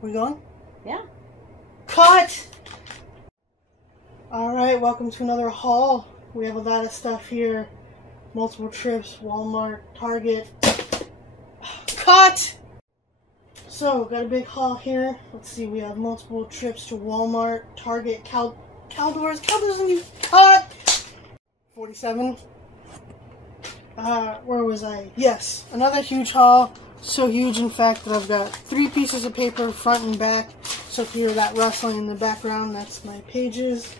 We going? Yeah. Cut! Alright, welcome to another haul. We have a lot of stuff here. Multiple trips, Walmart, Target. Cut! So, got a big haul here. Let's see, we have multiple trips to Walmart, Target, Caldors and you cut! 47. Where was I? Yes, another huge haul. So huge, in fact, that I've got 3 pieces of paper, front and back. So if you hear that rustling in the background, that's my pages.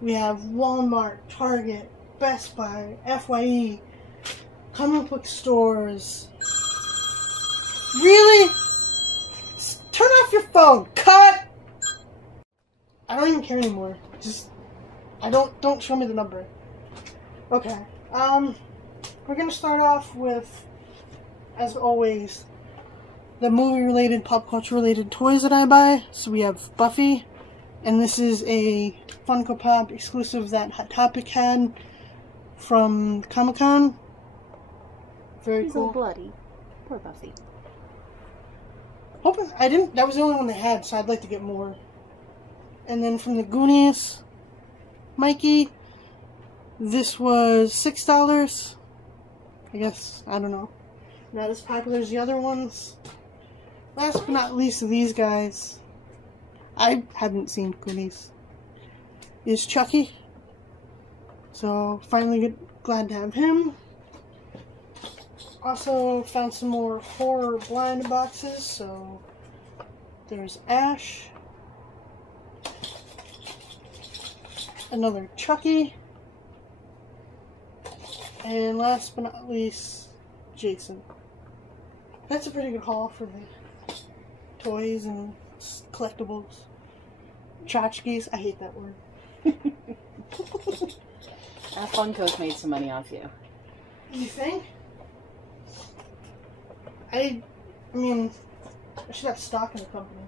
We have Walmart, Target, Best Buy, FYE, comic book stores. Really? Turn off your phone. Cut! I don't even care anymore. Don't show me the number. Okay. We're gonna start off with, as always, the movie-related, pop culture-related toys that I buy. So we have Buffy, and this is a Funko Pop exclusive that Hot Topic had from Comic-Con. Very He's cool. all bloody. Poor Buffy. That was the only one they had, so I'd like to get more. And then from the Goonies, Mikey, this was $6. I guess, I don't know. Not as popular as the other ones. Last but not least of these guys, I haven't seen Goonies, is Chucky. So, finally glad to have him. Also, found some more horror blind boxes, so there's Ash. Another Chucky. And last but not least, Jason. That's a pretty good haul for the toys and collectibles. Tchotchkes. I hate that word. Funko's made some money off you. You think? I mean, I should have stock in the company.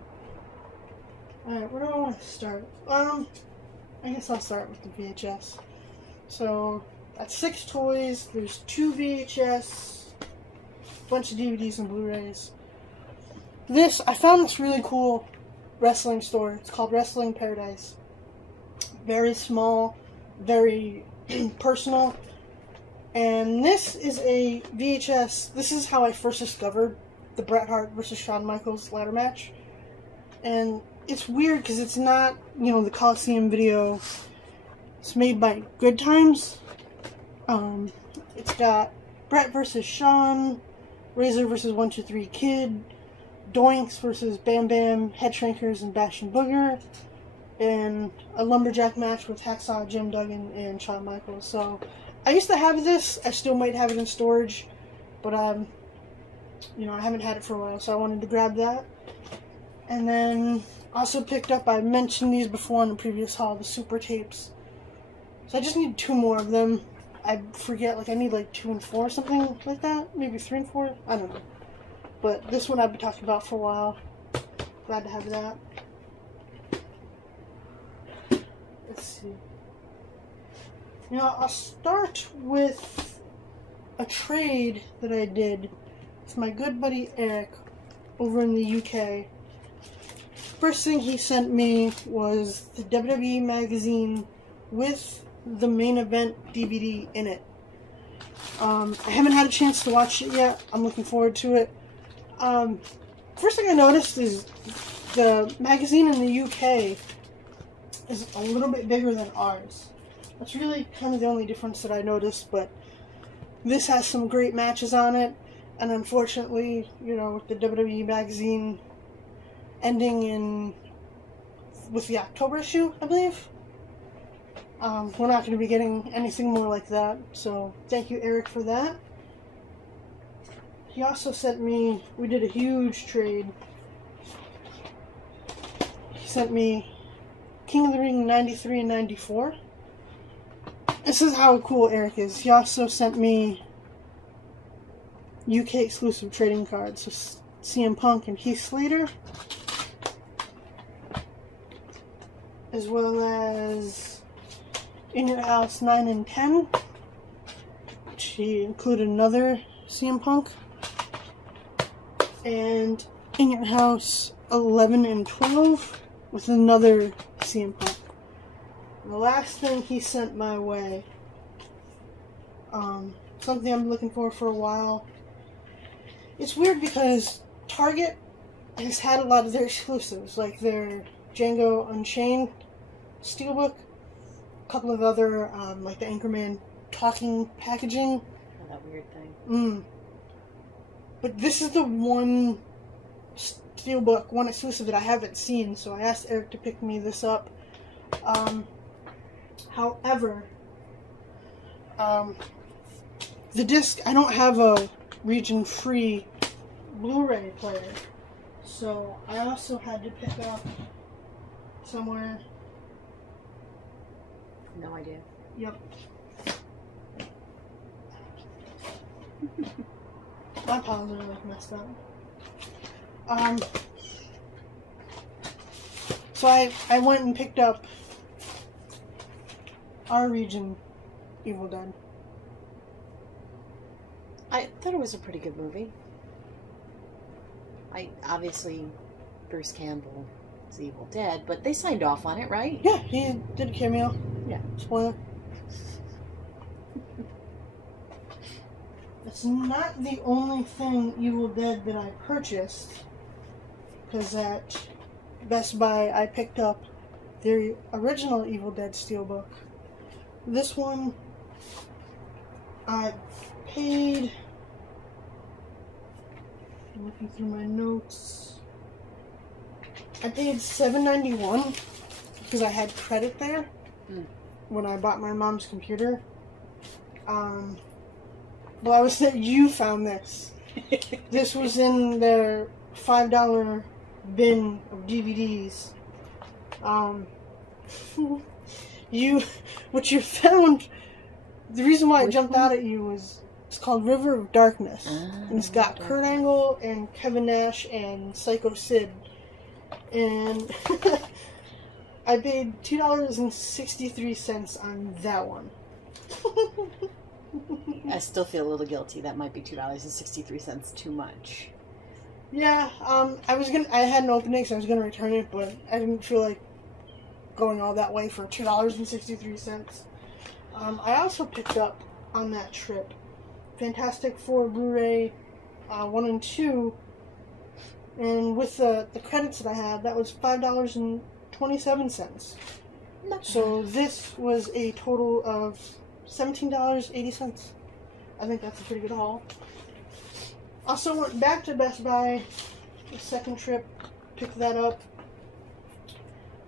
Alright, where do I want to start? I guess I'll start with the VHS. So, that's 6 toys, there's 2 VHS, a bunch of DVDs and Blu Rays. I found this really cool wrestling store. It's called Wrestling Paradise. Very small, very personal. And this is a VHS. This is how I first discovered the Bret Hart versus Shawn Michaels ladder match. And it's weird because it's not, the Coliseum video. It's made by Good Times. It's got Bret versus Shawn, Razor versus 123 Kid, Doinks versus Bam Bam, Head Shrinkers, and Bash and Booger, and a lumberjack match with Hacksaw Jim Duggan and Shawn Michaels. So, I used to have this. I still might have it in storage, but I haven't had it for a while, so I wanted to grab that. And then also picked up, I mentioned these before in the previous haul, the Super Tapes. So I just need 2 more of them. I forget, I need 2 and 4 or something like that. Maybe 3 and 4. I don't know. But this one I've been talking about for a while. Glad to have that. Let's see. I'll start with a trade that I did with my good buddy Eric over in the UK. First thing he sent me was the WWE magazine with the main event DVD in it. I haven't had a chance to watch it yet. I'm looking forward to it. First thing I noticed is the magazine in the UK is a little bit bigger than ours. That's really kind of the only difference that I noticed, but this has some great matches on it, and unfortunately, with the WWE magazine ending with the October issue, I believe, we're not going to be getting anything more like that, so thank you, Eric, for that. He also sent me, we did a huge trade. He sent me King of the Ring 93 and 94. This is how cool Eric is. He also sent me UK exclusive trading cards. So CM Punk and Heath Slater. As well as In Your House 9 and 10. Which he included another CM Punk. And in House 11 and 12 with another CM Punk. The last thing he sent my way, something I've been looking for a while. It's weird because Target has had a lot of their exclusives, like their Django Unchained Steelbook, a couple of other, like the Anchorman talking packaging. Oh, that weird thing. But this is the one Steelbook, one exclusive that I haven't seen, so I asked Eric to pick me this up. However, the disc, I don't have a region-free Blu Ray player, so I also had to pick up somewhere. No idea. Yep. My palms are like messed up. So I went and picked up our region Evil Dead. I thought it was a pretty good movie. Obviously Bruce Campbell is Evil Dead, but they signed off on it, right? Yeah, he did a cameo. Yeah. Spoiler. It's not the only thing Evil Dead that I purchased, because at Best Buy I picked up the original Evil Dead Steelbook. This one I paid, I'm looking through my notes, I paid $7.91 because I had credit there when I bought my mom's computer. Well, I was there, you found this. This was in their $5 bin of DVDs. What you found, the reason why it jumped out at you was, it's called River of Darkness. And it's got Kurt Angle and Kevin Nash and Psycho Sid. And I paid $2.63 on that one. I still feel a little guilty. That might be $2.63 too much. Yeah, I hadn't opened it, so I was gonna return it, but I didn't feel like going all that way for $2.63. I also picked up on that trip Fantastic Four Blu Ray 1 and 2, and with the credits that I had, that was $5.27. So this was a total of $17.80. I think that's a pretty good haul. Also went back to Best Buy, the second trip, picked that up.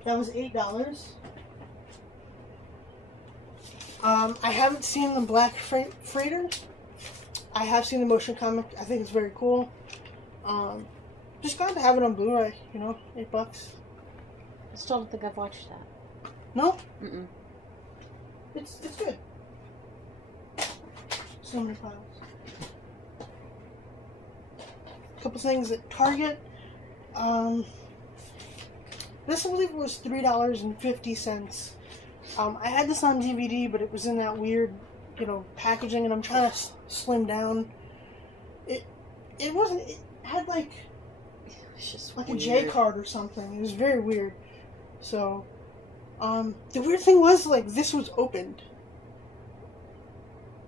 That was $8. I haven't seen the Black Freighter. I have seen the motion comic. I think it's very cool. Just glad to have it on Blu Ray, you know, $8. I still don't think I've watched that. No? Mm-mm. It's good. So many piles. A couple things at Target. This I believe was $3.50. I had this on DVD, but it was in that weird, you know, packaging, and I'm trying to slim down. It wasn't. It had like weird. A J card or something. It was very weird. So, the weird thing was, like, this was opened.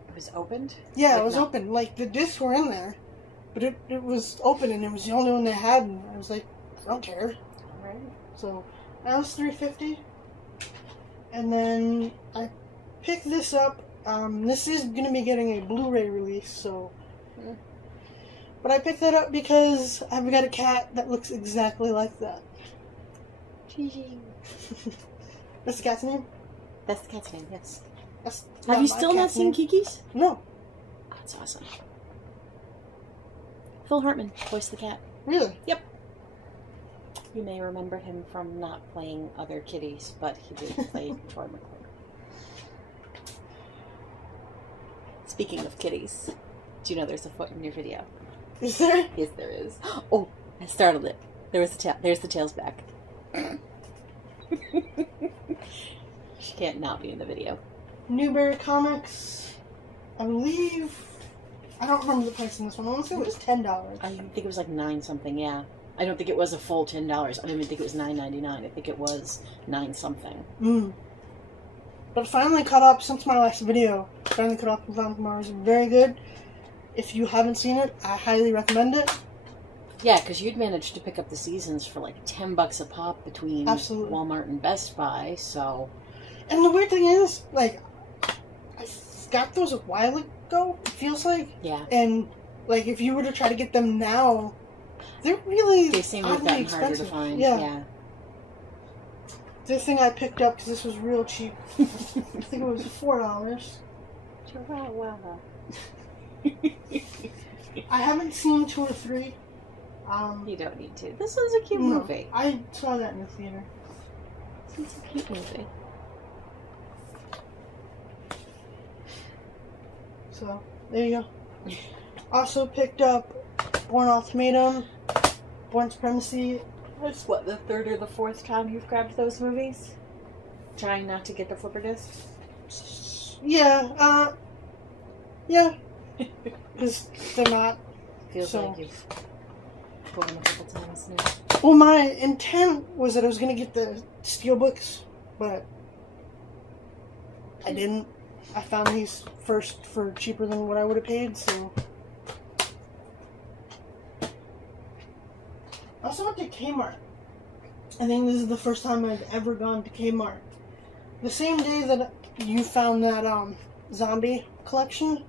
It was opened? Yeah, it was open. Like, the discs were in there, but it was open, and it was the only one they had, and I was like, I don't care. Alright. So, that was $3.50. And then I picked this up. This is going to be getting a Blu Ray release, so. But I picked that up because I've got a cat that looks exactly like that. Gigi. That's the cat's name? That's the cat's name, yes. That's Have you still not seen Kiki's? No. Oh, that's awesome. Phil Hartman voiced the cat. Really? Yep. You may remember him from not playing other kitties, but he did play Troy McClure. Speaking of kitties, do you know there's a foot in your video? Is there? Yes, there is. Oh, I startled it. There's the tail's back. She can't not be in the video. Newberry Comics, I believe. I don't remember the price on this one. I want to say it was $10. I think it was like 9 something. Yeah. I don't think it was a full $10. I don't even think it was $9.99. I think it was 9 something. But finally caught up since my last video. Finally caught up with Funko. It's very good. If you haven't seen it, I highly recommend it. Yeah, because you'd managed to pick up the seasons for like $10 a pop between Walmart and Best Buy, so... And the weird thing is, like, I got those a while ago, it feels like. Yeah. And, like, if you were to try to get them now, they're really They seem like that harder to find. Yeah. This thing I picked up because this was real cheap. I think it was $4. Chihuahua. I haven't seen 2 or 3. You don't need to. This was a cute movie. I saw that in the theater. It's a cute movie. So, there you go. Also picked up Born Ultimatum, Born Supremacy. That's what, the 3rd or the 4th time you've grabbed those movies? Trying not to get the flipper disc? Yeah, yeah. Because they're not. Feels like you've bought them a couple times now. Well, my intent was that I was going to get the steelbooks, but I didn't. I found these first for cheaper than what I would have paid, so. I also went to Kmart. I think this is the first time I've ever gone to Kmart. The same day that you found that zombie collection,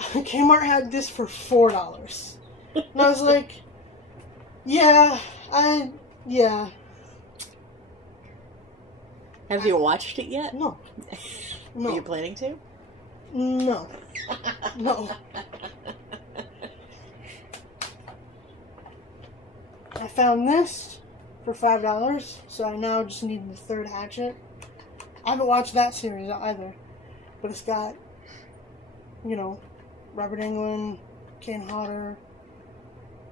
Kmart had this for $4. And I was like, yeah. Have you watched it yet? No. No. Are you planning to? No. No. I found this for $5, so I now just need the 3rd Hatchet. I haven't watched that series either, but it's got, you know, Robert Englund, Kane Hodder,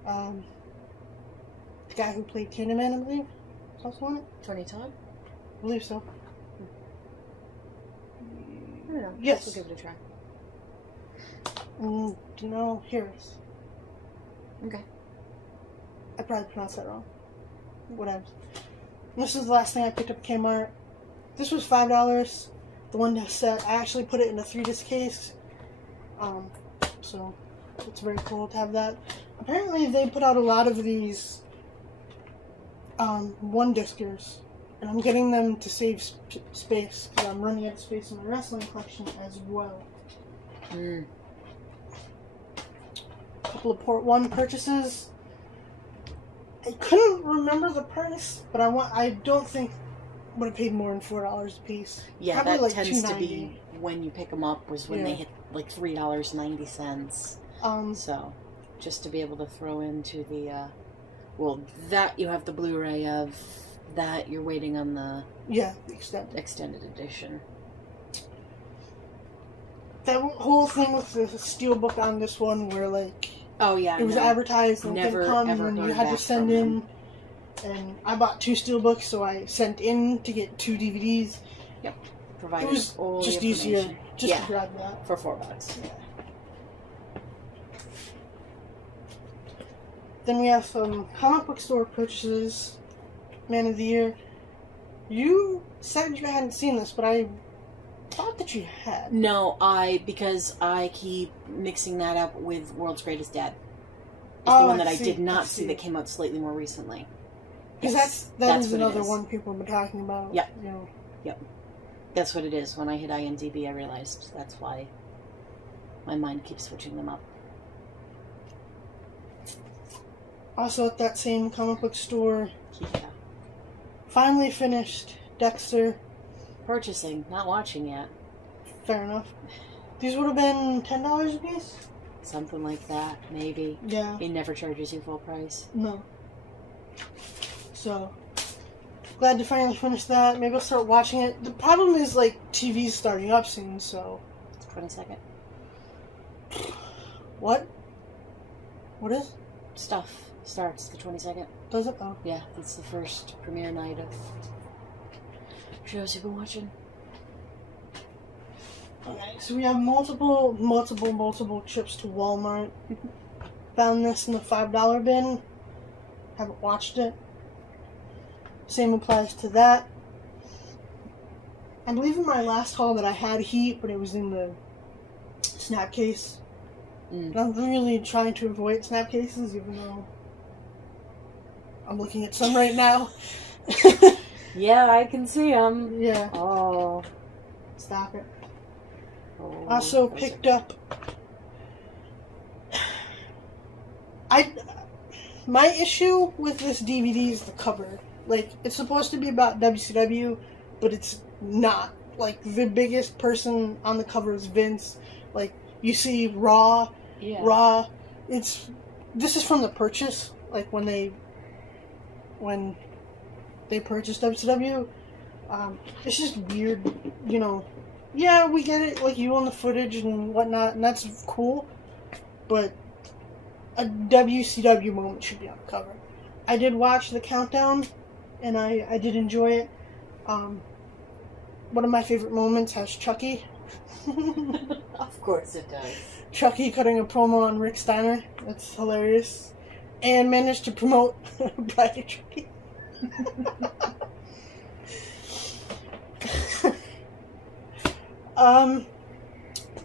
the guy who played Candyman, I believe, is also on it. Tony Todd? I believe so. I don't know. Yes. We'll give it a try. Do you know Harris? Okay. I probably pronounced that wrong. Whatever. This is the last thing I picked up at Kmart. This was $5. The one set, I actually put it in a 3-disc case. So it's very cool to have that. Apparently they put out a lot of these 1-discers. And I'm getting them to save space, because I'm running out of space in my wrestling collection as well. A couple of Port 1 purchases. I couldn't remember the price, but I don't think I would have paid more than $4 a piece. Yeah, probably that like tends to $2.90. be when you pick them up was when they hit like $3.90. So, just to be able to throw into the, well, that you have the Blu Ray of, that you're waiting on the extended edition. That whole thing with the steelbook on this one, where like, oh yeah, it was advertised and never, didn't come, and you had to send in. And I bought 2 steelbooks, so I sent in to get 2 DVDs. Yep, provided it was all just the easier just to grab that for $4. Yeah. Then we have some comic book store purchases. Man of the Year. You said you hadn't seen this, but I thought that you had. No, because I keep mixing that up with World's Greatest Dad. It's the one that I did not see that came out slightly more recently. Because that is another one people have been talking about. Yep. You know. Yep. That's what it is. When I hit IMDb, I realized that's why my mind keeps switching them up. Also at that same comic book store. Yeah. Finally finished Dexter. Purchasing, not watching yet. Fair enough. These would have been $10 a piece? Something like that, maybe. Yeah. He never charges you full price. No. So, glad to finally finish that. Maybe I'll start watching it. The problem is, like, TV's starting up soon, so... 22nd. What? What is? Stuff starts the 22nd. Does it? Oh. Yeah, that's the first premiere night of shows you've been watching. Okay, so we have multiple trips to Walmart. Found this in the $5 bin. Haven't watched it. Same applies to that. I believe in my last haul that I had Heat, but it was in the snap case. I'm really trying to avoid snap cases, even though I'm looking at some right now. Yeah, I can see them. Yeah. Oh. Stop it. Oh, also picked up... My issue with this DVD is the cover. Like, it's supposed to be about WCW, but it's not. Like, the biggest person on the cover is Vince. Like, you see Raw. Yeah. Raw. This is from the purchase. Like, when they purchased WCW. It's just weird, you know. Yeah, we get it. Like, you own the footage and whatnot, and that's cool. But a WCW moment should be on the cover. I did watch the countdown, and I did enjoy it. One of my favorite moments has Chucky. Of course it does. Chucky cutting a promo on Rick Steiner. That's hilarious. And managed to promote Bride of Chucky.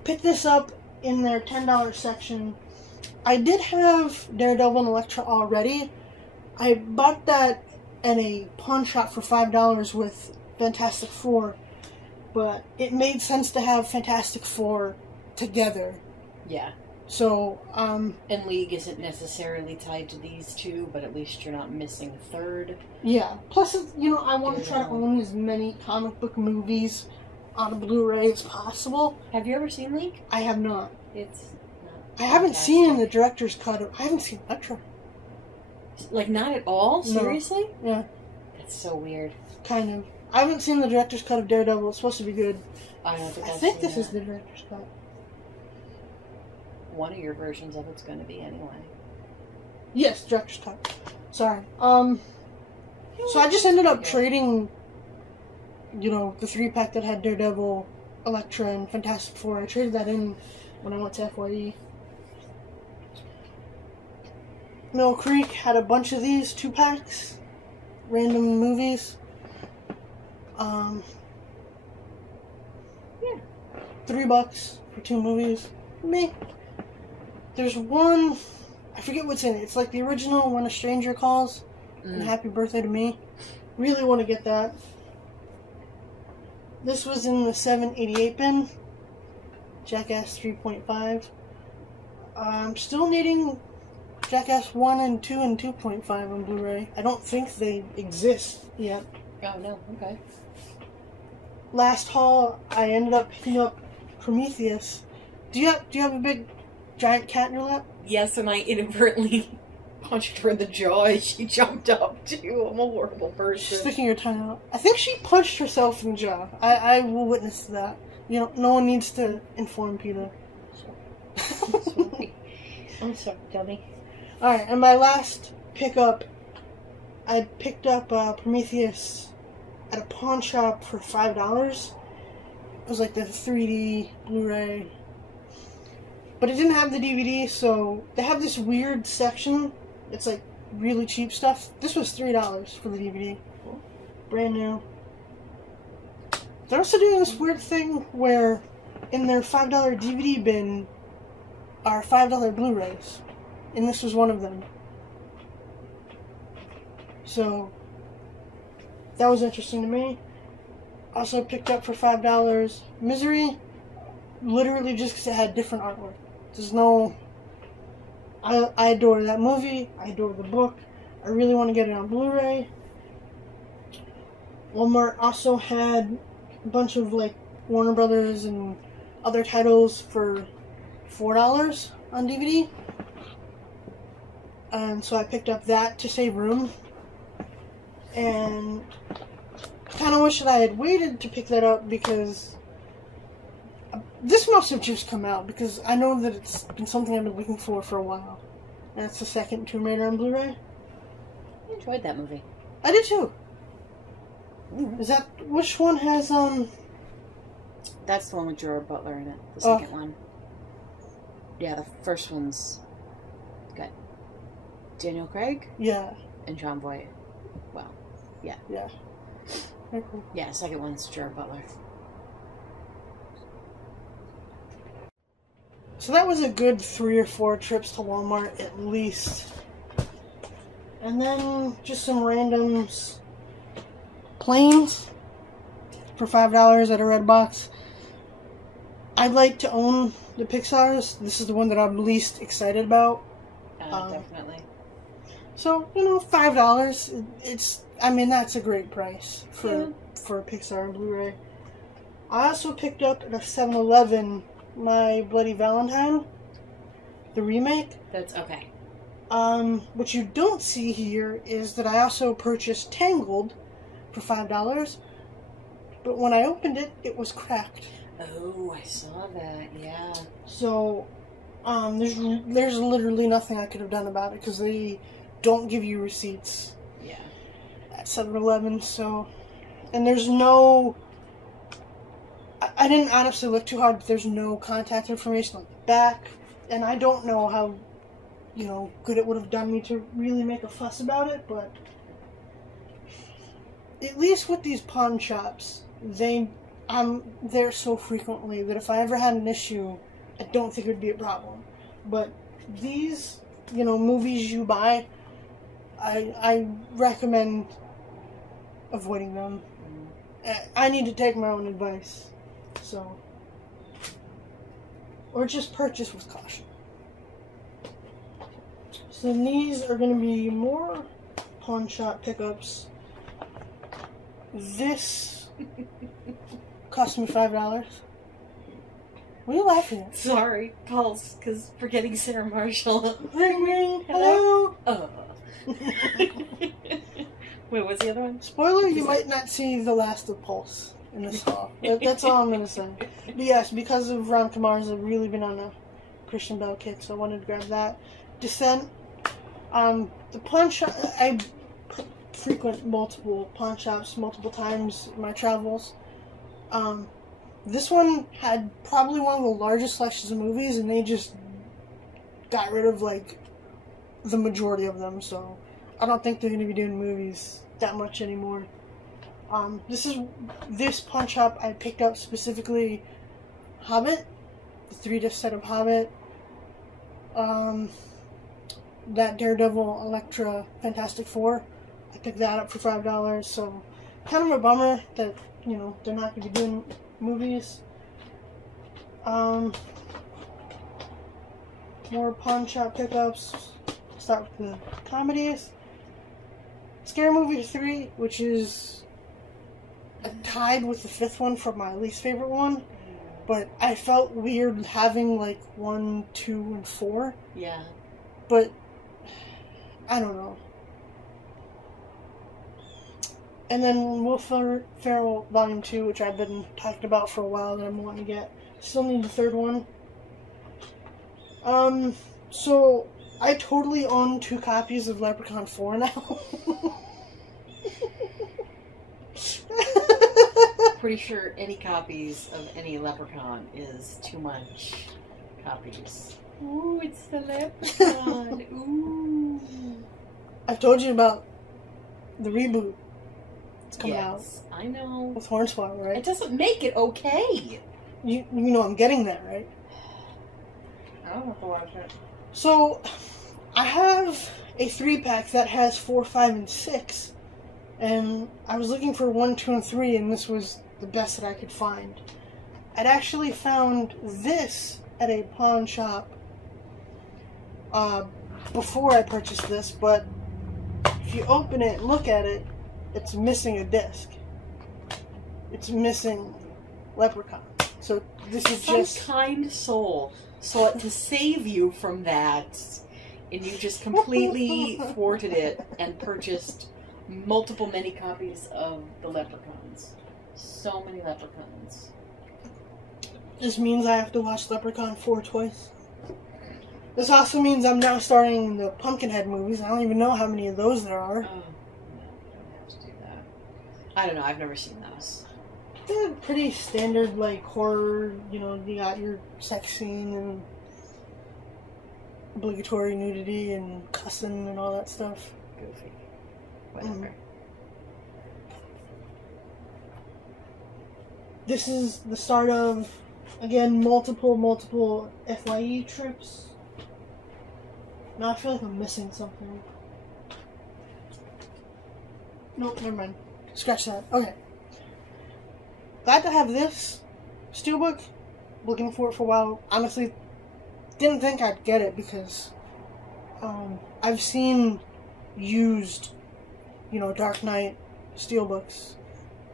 Picked this up in their $10 section. I did have Daredevil and Elektra already. I bought that at a pawn shop for $5 with Fantastic Four, but it made sense to have Fantastic Four together. Yeah. So, And League isn't necessarily tied to these two, but at least you're not missing a third. Yeah. Plus, you know, I want to try to own as many comic book movies on a Blu-ray as possible. Have you ever seen League? I have not. It's I haven't seen the director's cut. I haven't seen Elektra. Like, not at all? Seriously? No. Yeah. That's so weird. Kind of. I haven't seen the director's cut of Daredevil. It's supposed to be good. I don't think I think this is the director's cut. One of your versions of it's going to be anyway. Yes, director's cut. Sorry. So I just ended up trading, you know, the 3-pack that had Daredevil, Elektra, and Fantastic Four. I traded that in when I went to FYE. Mill Creek had a bunch of these 2-packs. Random movies. Yeah. $3 for 2 movies. Me. There's one, I forget what's in it. It's like the original When a Stranger Calls and Happy Birthday to Me. Really want to get that. This was in the 788 bin. Jackass 3.5. I'm still needing Jackass 1 and 2 and 2.5 on Blu-ray. I don't think they exist yet. Oh, no. Okay. Last haul, I ended up picking up Prometheus. Do you have a big giant cat in your lap? Yes, and I inadvertently punched her in the jaw as she jumped up, too. I'm a horrible person. Sticking your tongue out. I think she punched herself in the jaw. I will witness that. You know, no one needs to inform Peter. Sorry. I'm sorry, dummy. Alright, and my last pickup, I picked up Prometheus at a pawn shop for $5. It was like the 3D Blu-ray. But it didn't have the DVD, so they have this weird section. It's like really cheap stuff. This was $3 for the DVD. Brand new. They're also doing this weird thing where in their $5 DVD bin are $5 Blu-rays. And this was one of them. So, that was interesting to me. Also picked up for $5 Misery. Literally just because it had different artwork. There's no... I adore that movie. I adore the book. I really want to get it on Blu-ray. Walmart also had a bunch of like Warner Brothers and other titles for $4 on DVD. And so I picked up that to save room. And kind of wish that I had waited to pick that up because this must have just come out because I know that it's been something I've been looking for a while. And it's the second Tomb Raider on Blu-ray. I enjoyed that movie. I did too. Is that, which one has, That's the one with Gerard Butler in it. The second one. Yeah, the first one's got Daniel Craig? Yeah. And John Voight. Well, yeah. Yeah. Very cool. Yeah, second one's Gerard Butler. So that was a good 3 or 4 trips to Walmart at least. And then just some randoms. Planes for $5 at a Redbox. I'd like to own the Pixar's. This is the one that I'm least excited about. Definitely. So, you know, $5. It's, I mean, that's a great price for a Pixar and Blu Ray. I also picked up at a 7-Eleven My Bloody Valentine, the remake. That's okay. What you don't see here is that I also purchased Tangled for $5, but when I opened it, it was cracked. Oh, I saw that, yeah. So, there's literally nothing I could have done about it, because they don't give you receipts. Yeah. At 7-Eleven, so... And there's no... I didn't honestly look too hard, but there's no contact information on the back, and I don't know how, you know, good it would have done me to really make a fuss about it, but... At least with these pawn shops, I'm there so frequently that if I ever had an issue, I don't think it would be a problem. But these, you know, movies you buy, I recommend avoiding them. I need to take my own advice. So, or just purchase with caution. So then these are going to be more pawn shop pickups. This cost me $5. What are you laughing at? Sorry, Paul's, because forgetting Sarah Marshall. Ring ring, hello. Oh. Wait, what's the other one? Spoiler, you might not see the last of Pulse in this haul. That's all I'm going to say. But yes, because of Ron Kamar's, I've really been on a Christian Bale kick, so I wanted to grab that. Descent. The pawn shop, I frequent multiple pawn shops multiple times in my travels. This one had probably one of the largest selections of movies, and they just got rid of, like, the majority of them, so I don't think they're going to be doing movies that much anymore. This pawn shop I picked up specifically Hobbit, the 3-disc set of Hobbit, that Daredevil, Elektra, Fantastic Four. I picked that up for $5, so kind of a bummer that, you know, they're not going to be doing movies. More pawn shop pickups. Start with the comedies. Scary Movie 3, which is tied with the 5th one for my least favorite one, but I felt weird having like 1, 2, and 4. Yeah. But I don't know. And then Will Ferrell Volume 2, which I've been talking about for a while that I'm wanting to get. Still need the 3rd one. So I totally own 2 copies of Leprechaun 4 now. Pretty sure any copies of any Leprechaun is too much copies. Ooh, it's the Leprechaun. Ooh. I've told you about the reboot. It's coming out. Yes, I know. With Hornswoggle, right? It doesn't make it okay. You know I'm getting that, right? I don't have to watch it. So, I have a 3-pack that has 4, 5, and 6. And I was looking for 1, 2, and 3, and this was the best that I could find. I'd actually found this at a pawn shop before I purchased this, but if you open it and look at it, it's missing a disc. It's missing Leprechaun. So this is just... Some kind soul sought to save you from that, and you just completely thwarted it and purchased many copies of the Leprechauns. So many Leprechauns. This means I have to watch Leprechaun 4 twice. This also means I'm now starting the Pumpkinhead movies. I don't even know how many of those there are. Oh, no, you don't have to do that. I don't know, I've never seen those. They're pretty standard, like, horror, you know, you got your sex scene and obligatory nudity and cussing and all that stuff. Goofy. Whatever. This is the start of, again, multiple FYE trips. Now I feel like I'm missing something. Nope, never mind. Scratch that. Okay. Glad to have this steelbook. Looking for it for a while. Honestly, didn't think I'd get it because I've seen used, Dark Knight steelbooks,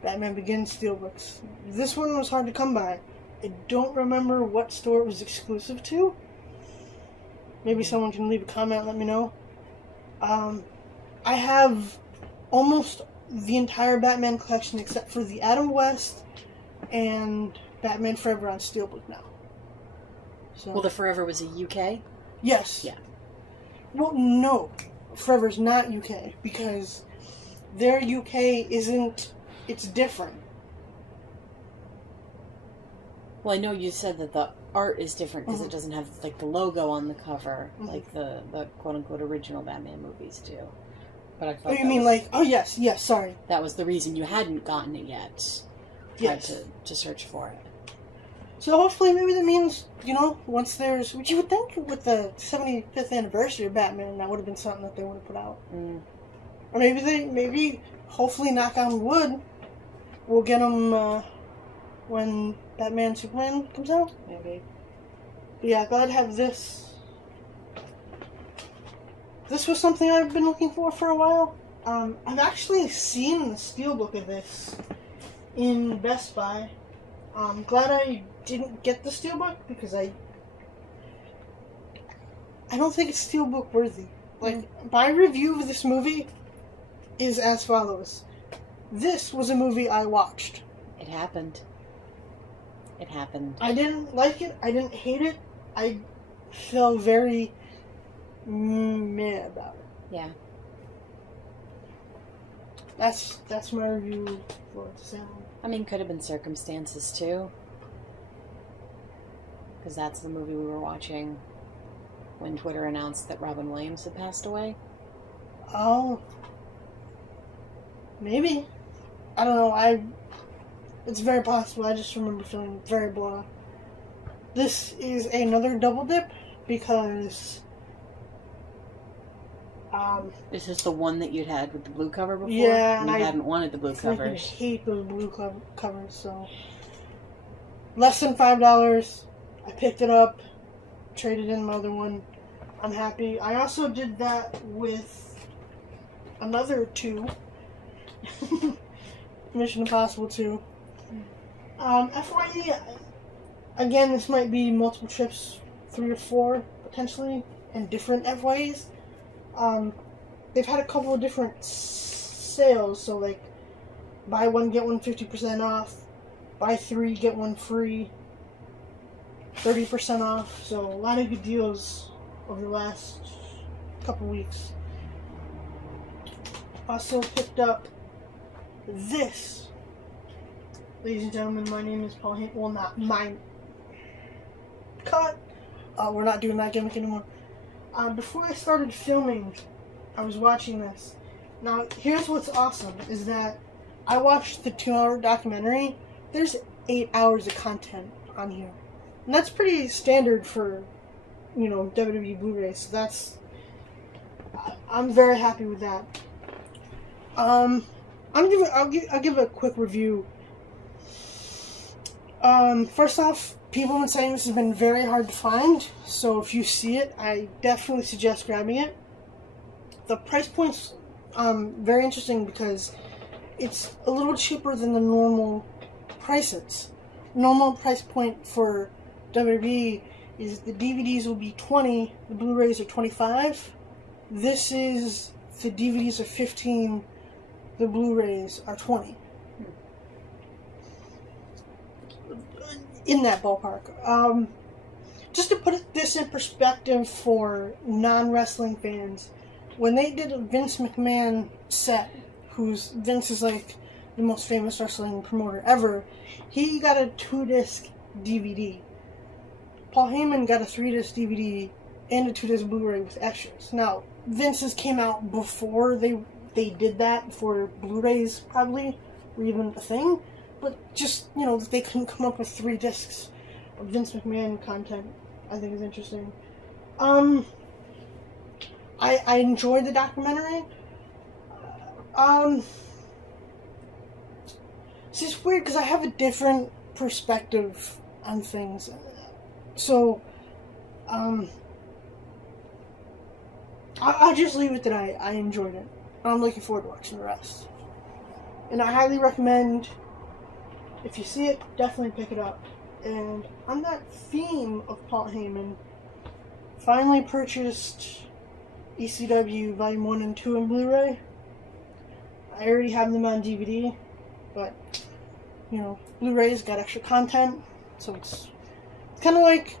Batman Begins steelbooks. This one was hard to come by. I don't remember what store it was exclusive to. Maybe someone can leave a comment and let me know. I have almost the entire Batman collection except for the Adam West and Batman Forever on steelbook now. So, Well, the Forever was a UK? yes. Yeah. Well, no. Forever's not UK because their UK isn't... It's different. Well, I know you said that the art is different because it doesn't have, like, the logo on the cover, like the quote-unquote original Batman movies do. But I thought Oh, you mean like... Oh, yes, sorry. that was the reason you hadn't gotten it yet. Yes. Tried to search for it. So hopefully maybe that means, once there's... Which you would think with the 75th anniversary of Batman, that would have been something that they would have put out. Mm. Or maybe, hopefully, knock on wood, we'll get them when Batman Superman comes out. Maybe. But yeah, glad to have this. This was something I've been looking for a while. I've actually seen the steelbook of this in Best Buy. I'm glad I didn't get the steelbook because I don't think it's steelbook worthy. Like, my review of this movie is as follows. This was a movie I watched. It happened. It happened. I didn't like it. I didn't hate it. I felt very meh about it. Yeah. That's my review for it to sound. I mean, could have been circumstances, too. Because that's the movie we were watching when Twitter announced that Robin Williams had passed away. Oh. Maybe. I don't know. It's very possible. I just remember feeling very blah. This is another double dip because... Is this the one that you'd had with the blue cover before? Yeah, and and you hadn't wanted the blue I covers. hate those blue covers, so... Less than $5. I picked it up, traded in my other one. I'm happy. I also did that with another 2. Mission Impossible 2. FYE, again, this might be multiple trips, 3 or 4, potentially, and different FYEs. They've had a couple of different sales, so like, buy one, get one 50% off, buy 3, get one free, 30% off, so a lot of good deals over the last couple weeks. Also picked up this. Ladies and gentlemen, my name is Paul Hink. Well, not mine. Cut! We're not doing that gimmick anymore. Before I started filming, I was watching this. Now, here's what's awesome, is that I watched the 2-hour documentary. There's 8 hours of content on here. And that's pretty standard for, WWE Blu Ray, so I'm very happy with that. I'll give a quick review. First off, people have been saying this has been very hard to find, so if you see it, I definitely suggest grabbing it. The price point's very interesting because it's a little cheaper than the normal prices. Normal price point for WWE is the DVDs will be $20, the Blu-rays are $25. This is the DVDs are $15, the Blu-rays are $20. In that ballpark. Just to put this in perspective for non-wrestling fans, when they did a Vince McMahon set, Vince is like the most famous wrestling promoter ever, he got a 2-disc DVD. Paul Heyman got a 3-disc DVD and a 2-disc Blu-ray with extras. Now, Vince's came out before they did that, before Blu-rays probably were even a thing. But just, you know, they couldn't come up with 3 discs of Vince McMahon content, I think is interesting. I enjoyed the documentary. It's just weird because I have a different perspective on things. So, I'll just leave it that I enjoyed it. I'm looking forward to watching the rest. And I highly recommend, if you see it, definitely pick it up. And on that theme of Paul Heyman, finally purchased ECW Volume 1 and 2 in Blu-ray. I already have them on DVD, but, you know, Blu-ray's got extra content, so it's kind of like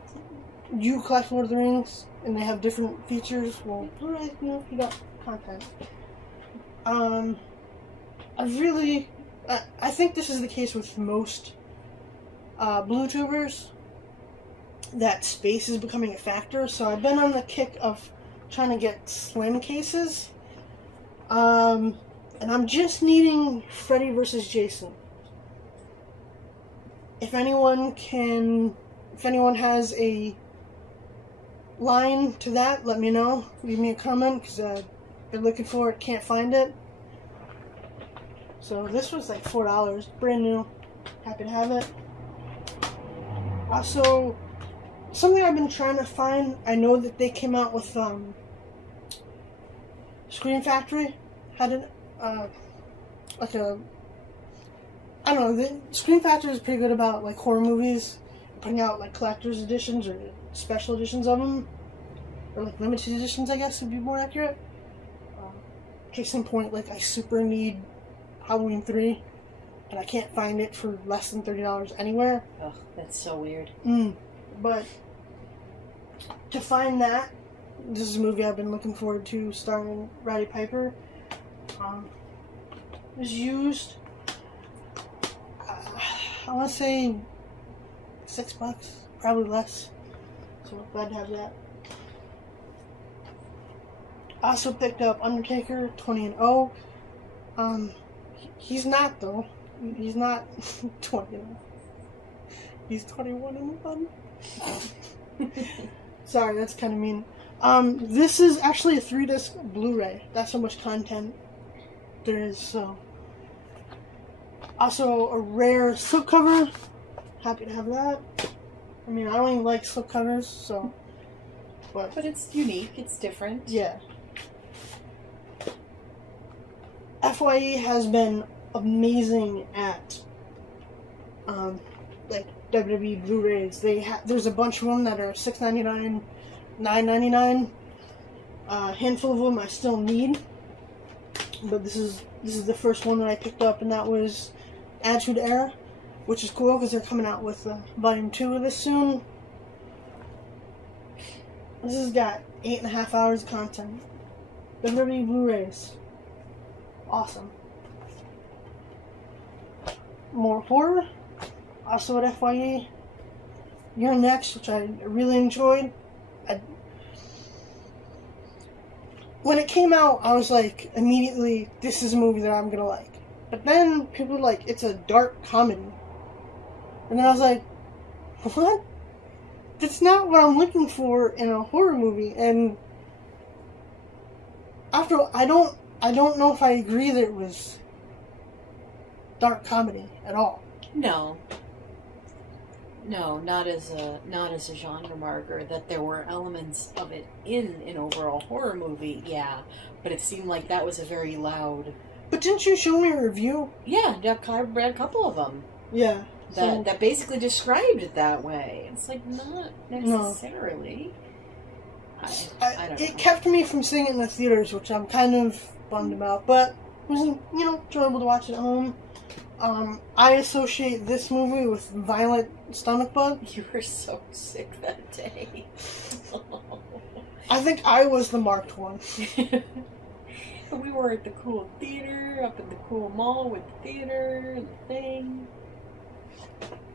you collect Lord of the Rings, and they have different features. Well, Blu-ray, you know, you got content. I think this is the case with most Blu-tubers, that space is becoming a factor, so I've been on the kick of trying to get slim cases, and I'm just needing Freddy vs. Jason. If anyone has a line to that, let me know. Leave me a comment, because I've been looking for it, can't find it. So this was like $4, brand new. Happy to have it. Also, something I've been trying to find, I know that they came out with Scream Factory had an like a, I don't know, the Scream Factory is pretty good about like horror movies, putting out like collector's editions or special editions of them, or like limited editions, I guess would be more accurate. Case in point, like I super need Halloween 3, and I can't find it for less than $30 anywhere. Ugh, that's so weird. But to find that, this is a movie I've been looking forward to, starring Roddy Piper. It was used, I want to say $6, probably less. So I'm glad to have that. Also picked up Undertaker 20-0. He's not though. He's not 20-0. He's 21-1. Sorry, that's kind of mean. This is actually a 3-disc Blu-ray. That's how much content there is. So, also a rare slipcover. Happy to have that. I mean, I don't even like slipcovers, so. But it's unique. It's different. Yeah. FYE has been amazing at like WWE Blu-rays. There's a bunch of them that are $6.99, $9.99. A handful of them I still need, but this is the first one that I picked up, and that was Attitude Era, which is cool because they're coming out with Volume 2 of this soon. This has got 8.5 hours of content. WWE Blu-rays. Awesome. More horror. Also at FYE. You're Next, which I really enjoyed. When it came out, I was like, immediately, this is a movie that I'm gonna like. But then people were like, it's a dark comedy. And then I was like, what? That's not what I'm looking for in a horror movie. And after all, I don't know if I agree that it was dark comedy at all. No, not as a genre marker. That there were elements of it in an overall horror movie, yeah. But it seemed like that was a very loud. But didn't you show me a review? Yeah, I read a couple of them. Yeah. That basically described it that way. It's like not necessarily. No. I don't know. It kept me from seeing it in the theaters, which I'm kind of bummed about. But it was, enjoyable to watch at home. I associate this movie with violent stomach bug. You were so sick that day. I think I was the marked one. We were at the cool theater, up at the cool mall with the theater and the thing.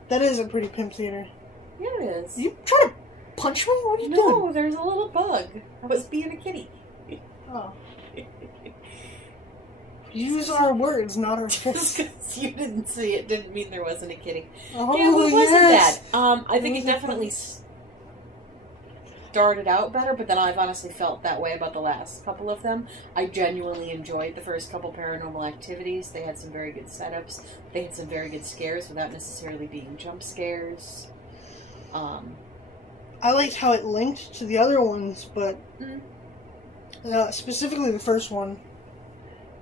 That is a pretty pimp theater. Yeah, it is. You try to punch me? What are you No, doing? there's a little bug. I was being a kitty. Oh. Use our words, not our Just fists. because you didn't see it didn't mean there wasn't a kitty. Oh, Yeah, it wasn't yes. bad. I think it definitely started out better, but then I've honestly felt that way about the last couple of them. I genuinely enjoyed the first couple Paranormal Activities. They had some very good setups. They had some very good scares without necessarily being jump scares. I liked how it linked to the other ones, but specifically the first one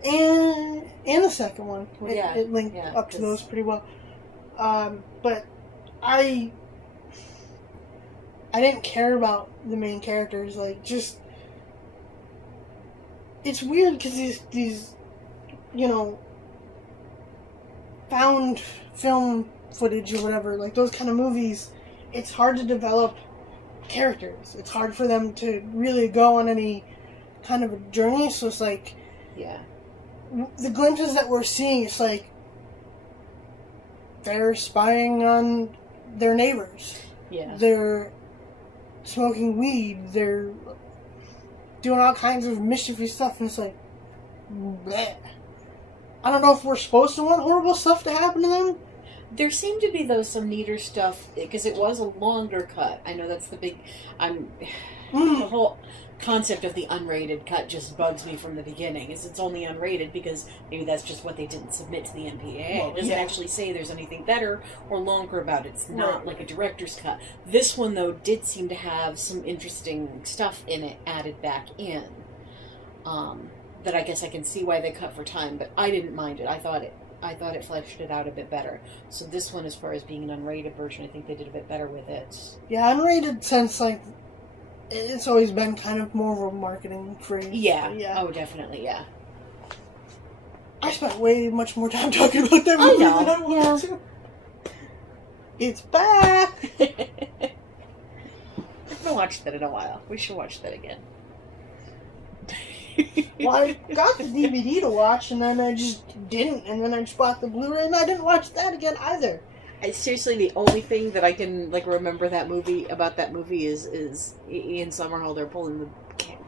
and the second one. It linked up to those pretty well. But I didn't care about the main characters. Like, just it's weird because these found film footage or whatever, like those kind of movies, it's hard to develop characters. It's hard for them to really go on any kind of a journey. So it's like, the glimpses that we're seeing, it's like they're spying on their neighbors. Yeah. They're smoking weed. They're doing all kinds of mischievous stuff, and it's like, bleh. I don't know if we're supposed to want horrible stuff to happen to them. There seemed to be, though, some neater stuff, because it was a longer cut. I know that's the big... The whole concept of the unrated cut just bugs me from the beginning. It's only unrated because maybe that's just what they didn't submit to the MPAA. Well, It doesn't actually say there's anything better or longer about it. It's not like a director's cut. This one, though, did seem to have some interesting stuff in it added back in. That I guess I can see why they cut for time, but I didn't mind it. I thought it fleshed it out a bit better. So this one, as far as being an unrated version, I think they did a bit better with it. Yeah, unrated since, like, it's always been kind of more of a marketing phrase. Yeah. Oh, definitely, yeah. I spent way much more time talking about that movie than I wanted to. It's back! I haven't watched that in a while. We should watch that again. Well, I got the DVD to watch, and then I just didn't, and then I just bought the Blu Ray, and I didn't watch that again either. Seriously, the only thing that I can remember about that movie is Ian Somerhalder pulling the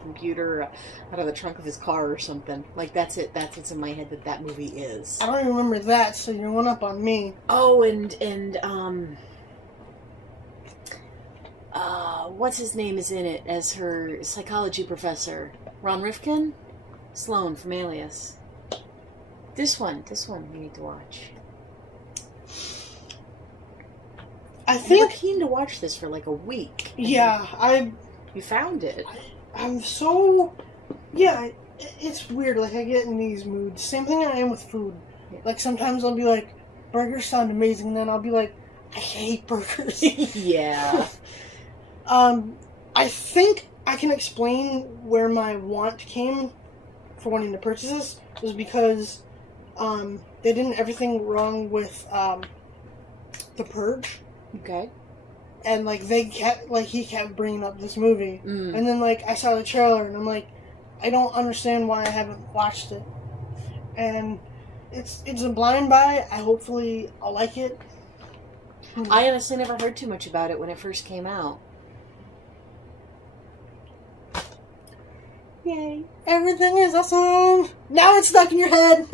computer out of the trunk of his car or something. Like, that's it. That's what's in my head that movie is. I don't even remember that, so you're one up on me. Oh, and what's his name is in it as her psychology professor? Ron Rifkin? Sloan from Alias. This one you need to watch. I think... You were keen to watch this for like a week. Yeah, You found it. I'm so... Yeah, it's weird. Like, I get in these moods. Same thing I am with food. Yeah. Like, sometimes I'll be like, burgers sound amazing, and then I'll be like, I hate burgers. Yeah. I think I can explain where my want came for wanting to purchase this. It was because they did everything wrong with The Purge. Okay. And, like, he kept bringing up this movie. Mm. And then, like, I saw the trailer, and I'm like, I don't understand why I haven't watched it. And it's a blind buy. Hopefully I'll like it. I honestly never heard too much about it when it first came out. Yay. Everything is awesome! Now it's stuck in your head!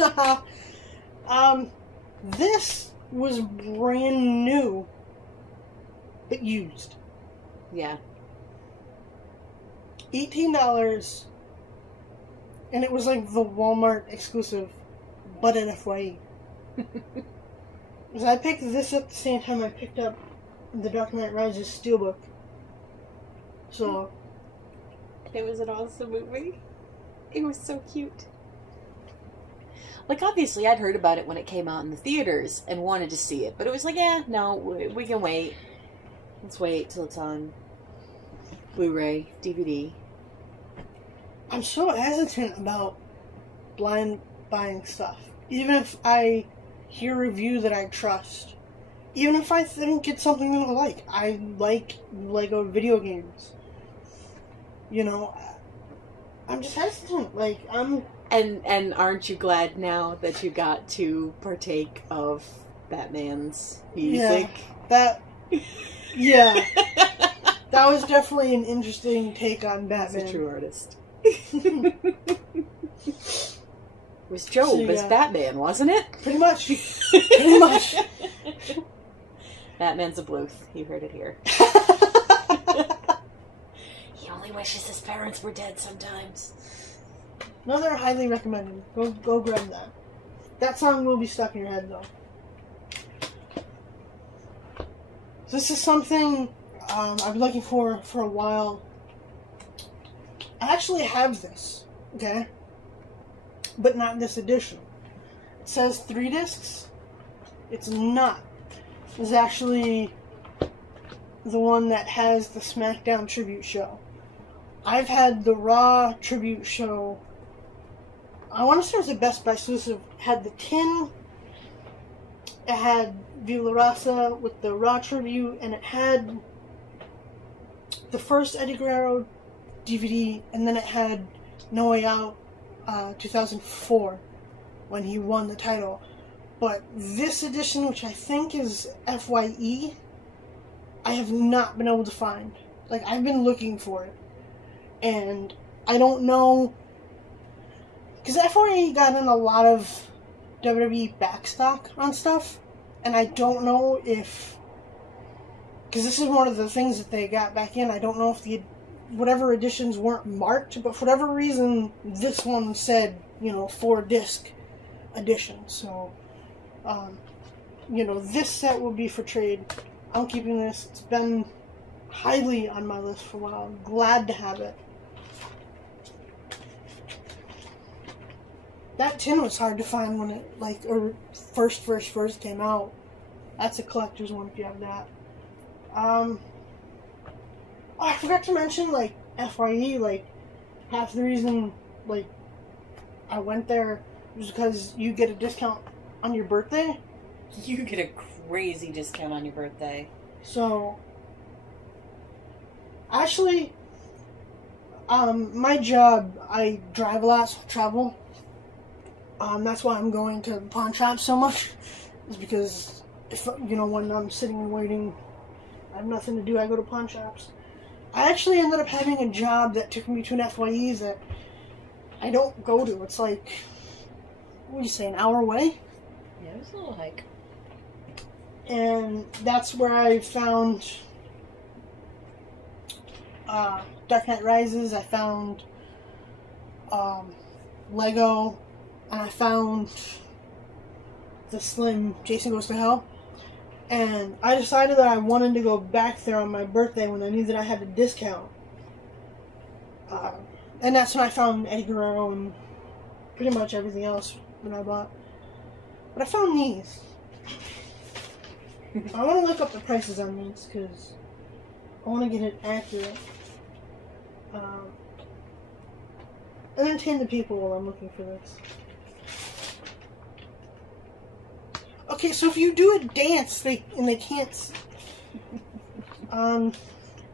This was brand new, but used. Yeah. $18, and it was like the Walmart exclusive, but at FYE. Because I picked this up the same time I picked up the Dark Knight Rises Steelbook. So... It was an awesome movie. It was so cute. Like, obviously, I'd heard about it when it came out in the theaters and wanted to see it. But it was like, no, we can wait. Let's wait till it's on Blu Ray, DVD. I'm so hesitant about blind buying stuff. Even if I hear a review that I trust. Even if I think it's something that I like. I like Lego video games. You know, I'm just hesitant. Like, And aren't you glad now that you got to partake of Batman's music? Yeah. That was definitely an interesting take on Batman. He's a true artist. It was Job as Batman, wasn't it? Pretty much. Pretty much. Batman's a Bluth. You heard it here. He only wishes his parents were dead sometimes. Another highly recommended. Go grab that. That song will be stuck in your head, though. This is something I've been looking for a while. I actually have this, okay? But not this edition. It says 3 discs. It's not. It's actually the one that has the SmackDown tribute show. I've had the Raw tribute show. I want to say it was a Best Buy exclusive. Had the tin. It had Viva La Raza with the Raw tribute, and it had the first Eddie Guerrero DVD, and then it had No Way Out 2004 when he won the title. But this edition, which I think is FYE, I have not been able to find. Like, I've been looking for it, and I don't know, because FYE got in a lot of WWE backstock on stuff, and I don't know if, because this is one of the things that they got back in, I don't know if the whatever editions weren't marked, but for whatever reason, this one said, 4-disc edition. So, this set will be for trade. I'm keeping this. It's been highly on my list for a while. I'm glad to have it. That tin was hard to find when it, first came out. That's a collector's one if you have that. I forgot to mention, FYE, half the reason, I went there was because you get a discount on your birthday. You get a crazy discount on your birthday. So, actually, my job, I drive a lot, so I travel. That's why I'm going to pawn shops so much. Is because, when I'm sitting and waiting, I have nothing to do, I go to pawn shops. I actually ended up having a job that took me to an FYEs that I don't go to. It's what do you say, an hour away? Yeah, it was a little hike. And that's where I found Dark Knight Rises, I found Lego, and I found the Slim Jason Goes to Hell. And I decided that I wanted to go back there on my birthday when I knew that I had a discount. And that's when I found Eddie Guerrero and pretty much everything else that I bought. But I found these. I want to look up the prices on these because I want to get it accurate. Entertain the people while I'm looking for this. Okay, so if you do a dance, they can't. I'm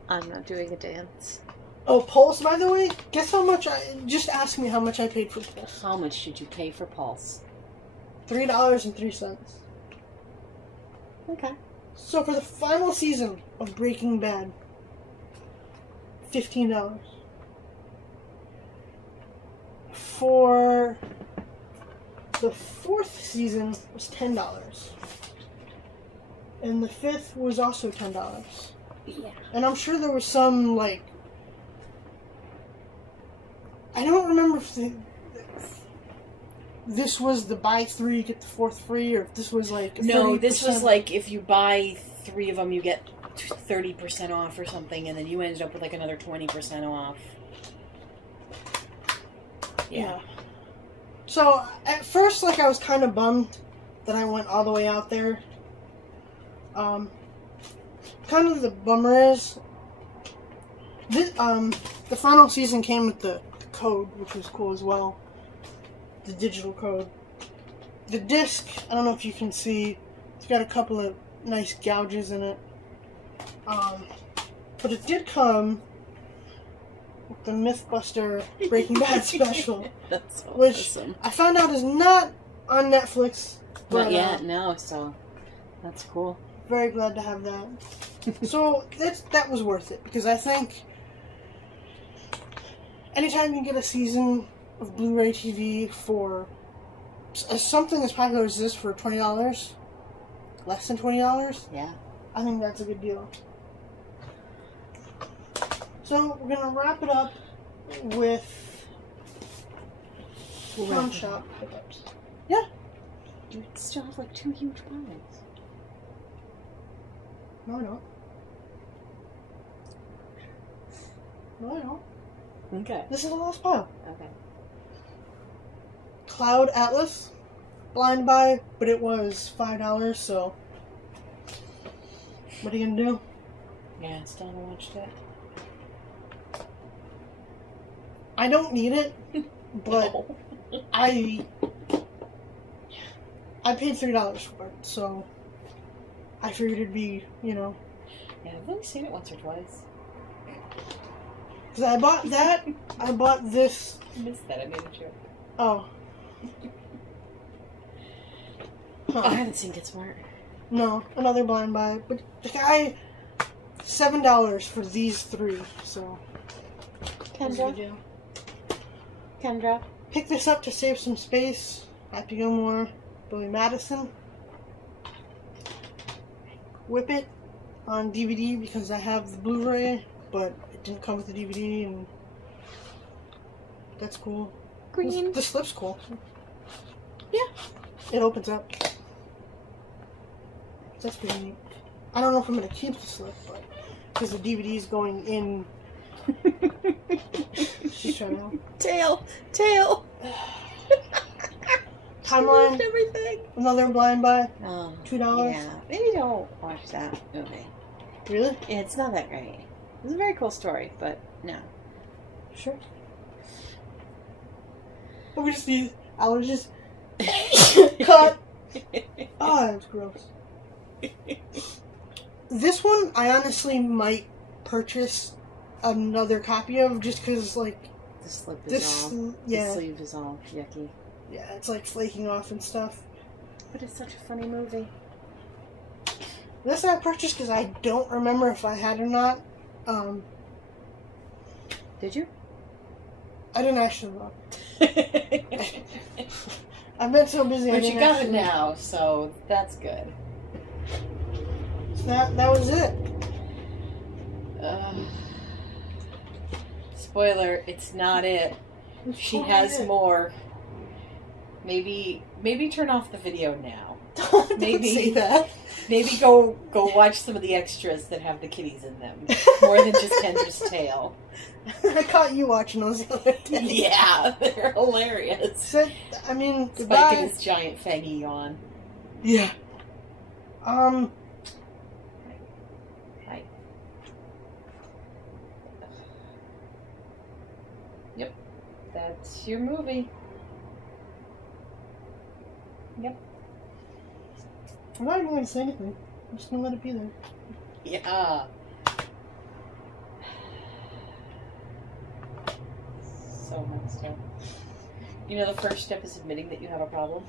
not doing a dance. Oh, Pulse, by the way. Guess how much just ask me how much I paid for Pulse. How much did you pay for Pulse? $3.03. Okay. So for the final season of Breaking Bad, $15. For the 4th season was $10. And the 5th was also $10. Yeah. And I'm sure there was some, I don't remember if this was the buy 3, get the 4th free, or if this was No, this was if you buy 3 of them, you get 30% off or something, and then you ended up with another 20% off. Yeah. So, at first, I was kind of bummed that I went all the way out there. Kind of the bummer is, the final season came with the code, which was cool as well. The digital code. The disc, I don't know if you can see, it's got a couple of nice gouges in it. But it did come with the Mythbuster Breaking Bad special. That's awesome. Which I found out is not on Netflix. Not yet, no, so that's cool. very glad to have that. So that was worth it, because I think anytime you get a season of Blu Ray TV for something as popular as this for $20, less than $20, yeah, I think that's a good deal. So we're gonna wrap it up with Pawn Shop pickups. Yeah. You still have like 2 huge piles. No, I don't. No, I don't. Okay. This is the last pile. Okay. Cloud Atlas, blind buy, but it was $5, so what are you gonna do? Yeah, still haven't watched it. I don't need it, but No. I paid $3 for it, so I figured it'd be, you know. Yeah, I've only seen it once or twice. Because I bought that, I bought this. I missed that, I made a joke. Oh. Huh. I haven't seen Get Smart. No, another blind buy. But the guy, $7 for these 3, so. Kendra. Kendra. Pick this up to save some space. Happy Gilmore, Billy Madison. Whip it on DVD because I have the Blu Ray, but it didn't come with the DVD, and that's cool. Green. The slip's cool. Yeah, it opens up. That's pretty neat. I don't know if I'm gonna keep the slip, but because the DVD is going in. She's trying to help. Tail. Timeline. Everything. Another blind buy. $2. Yeah. Maybe don't watch that movie. Really? It's not that great. It's a very cool story, but no. Sure. We just need allergies. Cut. Oh, that's gross. This one, I honestly might purchase another copy of, just because, like, the slip is all. Yeah. The sleeve is all yucky. Yeah, it's like flaking off and stuff. But it's such a funny movie. This I purchased because I don't remember if I had or not. Did you? I didn't actually look. I've been so busy. But you got it now, so that's good. So that was it. Spoiler, it's not it. She has more. Maybe turn off the video now. Don't say that. Maybe go watch some of the extras that have the kitties in them. More than just Kendra's tail. I caught you watching those the other day. Yeah, they're hilarious. So, I mean, Spike goodbye. and his giant fangy yawn. Yeah. Hi. Yep. That's your movie. Yep. I'm not even going to say anything. I'm just going to let it be there. Yeah. So messed up. You know, the first step is admitting that you have a problem.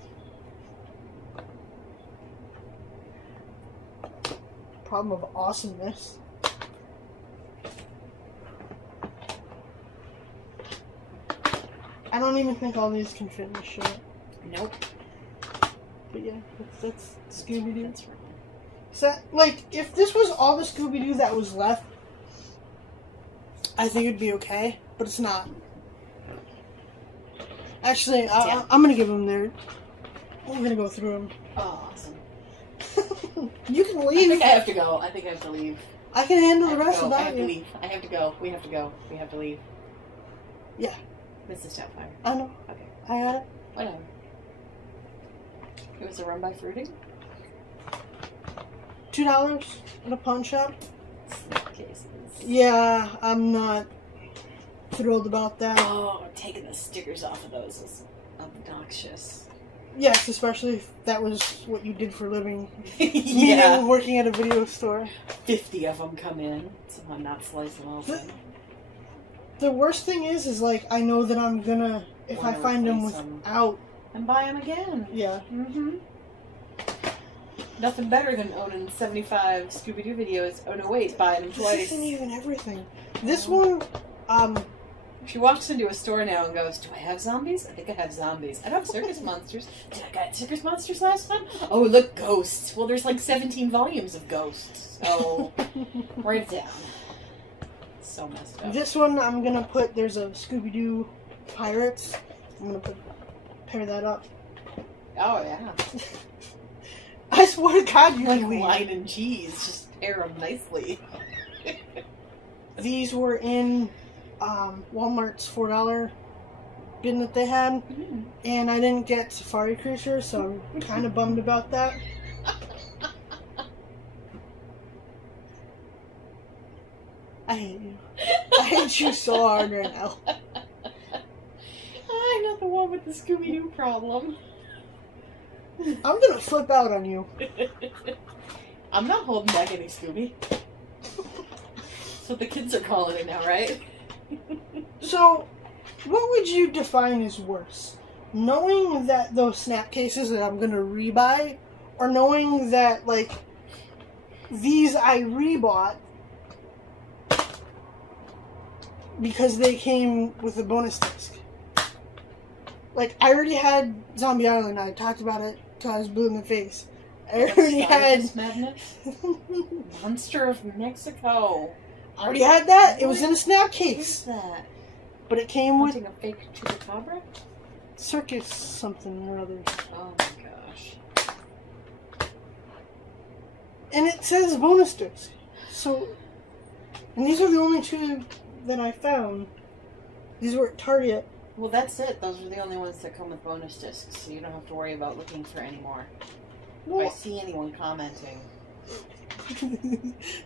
Problem of awesomeness. I don't even think all these can fit in the shirt. Nope. But yeah, that's Scooby-Doo. That's right. So, like, if this was all the Scooby-Doo that was left, I think it'd be okay, but it's not. Actually, I'm gonna give them their. We're gonna go through them. Oh, awesome. You can I leave. think I have to go. I think I have to leave. I can handle the rest I without have to you. leave. I have to go. We have to go. We have to leave. Yeah. Mrs. Doubtfire. I know. Okay. I got it. Whatever. It was a run by fruiting? $2 at a pawn shop. Slipcases. Yeah, I'm not thrilled about that. Oh, taking the stickers off of those is obnoxious. Yes, especially if that was what you did for a living. Yeah. Meaning working at a video store. 50 of them come in, so I'm not slicing open. The worst thing is like, I know that I'm gonna, if I find them without... And buy them again. Yeah. Mm-hmm. Nothing better than owning 75 Scooby-Doo videos. Oh no, wait, buying them twice. This isn't even everything. This one, She walks into a store now and goes, do I have zombies? I think I have zombies. I don't have circus monsters. Did I get circus monsters last time? Oh, look, ghosts. Well, there's like 17 volumes of ghosts. So, write it down. So messed up. This one I'm going to put, there's a Scooby-Doo Pirates. I'm going to pair that up. Oh, yeah. I swear to God, you Like can leave. wine and cheese. Just pair them nicely. These were in Walmart's $4 bin that they had, and I didn't get Safari Cruiser, so I'm kind of bummed about that. I hate you. I hate you so hard right now. I'm not the one with the Scooby-Doo problem. I'm gonna flip out on you. I'm not holding back any Scooby. That's what the kids are calling it now, right? So, what would you define as worse? Knowing that those snap cases that I'm gonna rebuy, or knowing that, like, these I rebought because they came with a bonus disc? Like, I already had Zombie Island. I talked about it till I was blue in the face. I already had Madness. Monster of Mexico. I already had that. It was in a snap What is case. that? But it came with Hunting a fake chupacabra? circus something or other. Oh my gosh. And it says bonus disc. So, and these are the only two that I found. These were at Target. Well, that's it. Those are the only ones that come with bonus discs, so you don't have to worry about looking for any more. Well, If I see anyone commenting,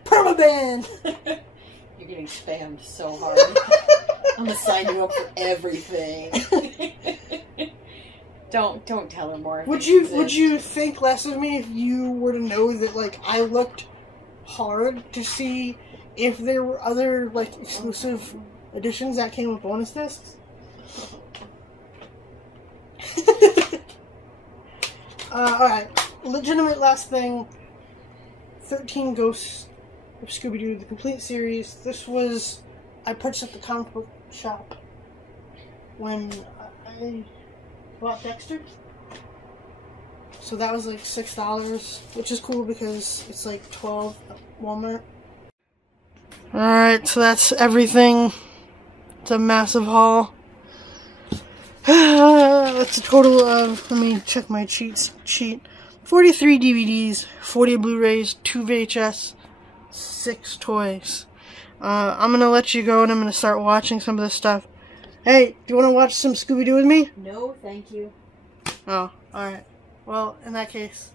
Permaban! you're getting spammed so hard. I'm gonna sign you up for everything. Don't tell her more. Would you think less of me if you were to know that, like, I looked hard to see if there were other, like, exclusive editions that came with bonus discs? Alright, legitimate last thing. 13 Ghosts of Scooby-Doo, the complete series. This was, I purchased at the comic book shop when I bought Dexter. So that was like $6, which is cool because it's like $12 at Walmart. Alright, so that's everything. It's a massive haul. That's a total of, let me check my sheet. 43 DVDs, 40 Blu Rays, 2 VHS, 6 toys. I'm gonna let you go and I'm gonna start watching some of this stuff. Hey, do you want to watch some Scooby-Doo with me? No, thank you. Oh, alright. Well, in that case,